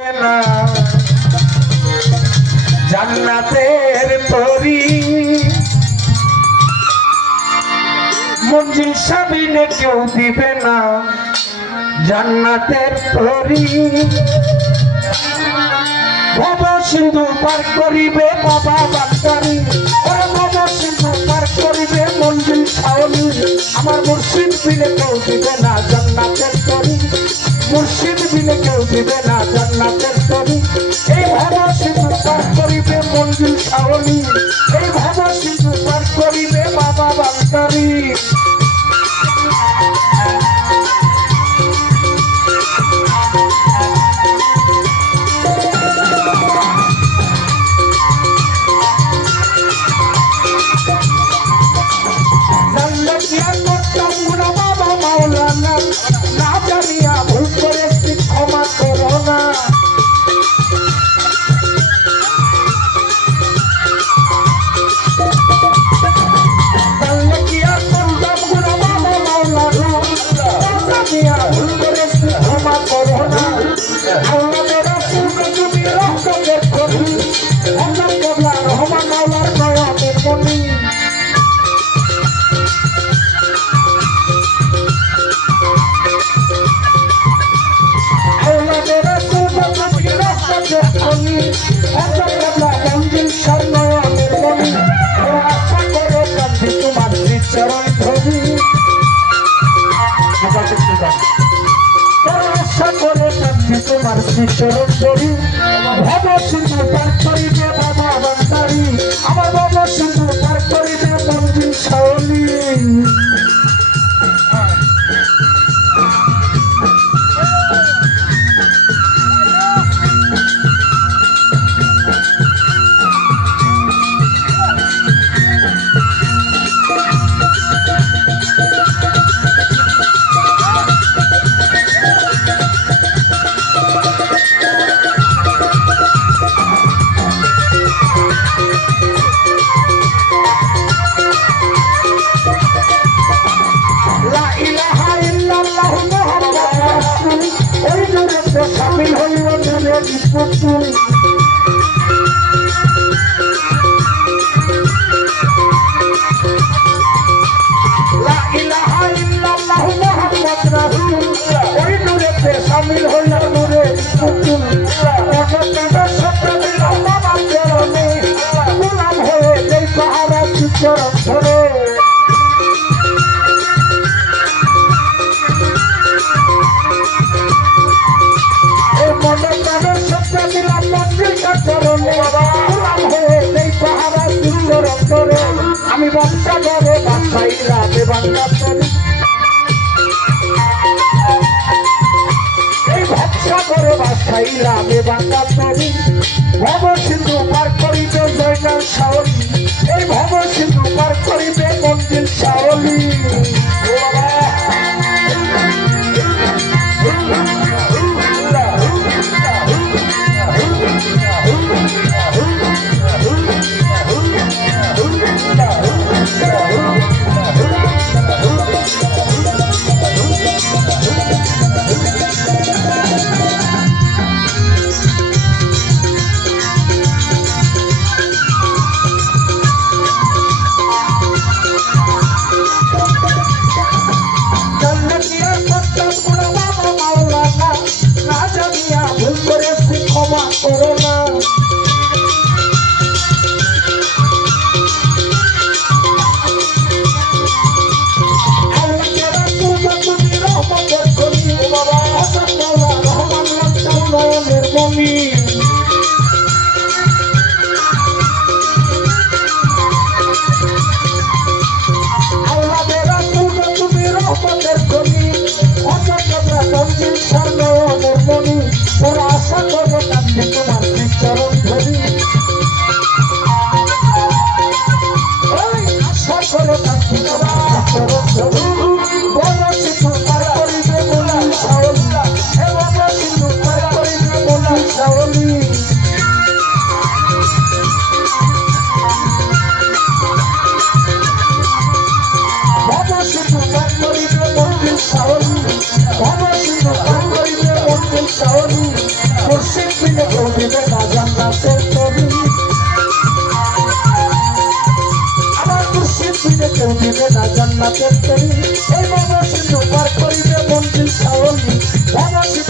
না জান্নাতের পরী মঞ্জিল সাবিনে কেউ দিবে না জান্নাতের পরী ভব সিন্ধু পার করিবে বাবা বান্দারি ওরে ভব সিন্ধু পার করিবে মঞ্জিল ছাউনি আমার মুর্শিদ বিনে কেউ দিবে না জান্নাতের পরী মুর্শিদ বিনে কেউ দিবে না জান্নাতের তরি এই ভব সিন্ধু পার করিবে মঞ্জিল ছাউনি এই ভব সিন্ধু পার করিবে বাবা বান্দারি তোমার চরণ ধরি ভব সিন্ধু পার করিবে বাবা বান্দারি আমার ভব সিন্ধু পার করিবে মঞ্জিল ছাউনি শামিল হইব নূরে বিপুল লা ইলাহা ইল্লাল্লাহু মুহাম্মাদুর রাসূলুল্লাহ ওই নূরেতে শামিল হইল নূরে বিপুল অনন্ত সত্যি আল্লাহ চরণে গোলাম হয়ে যেই পাহারা চরণ ধরে আমি বাচ্চা করে বাচ্চাই রাতে বাংলা করি এই ভরসা করে বাচ্চাই রাতে বাংলা করি ভব সিন্ধু পার করিবে জয়নাল শাওলি এই ভব সিন্ধু পার করিবে মঞ্জিল শাওলি Saúl বিনে কেউ দিবে না জান্নাতের তরি আমার মুর্শিদ বিনে কেউ দিবে না জান্নাতের তরি এই ভব সিন্ধু পার করিবে মঞ্জিল শাওলি ভব সিন্ধু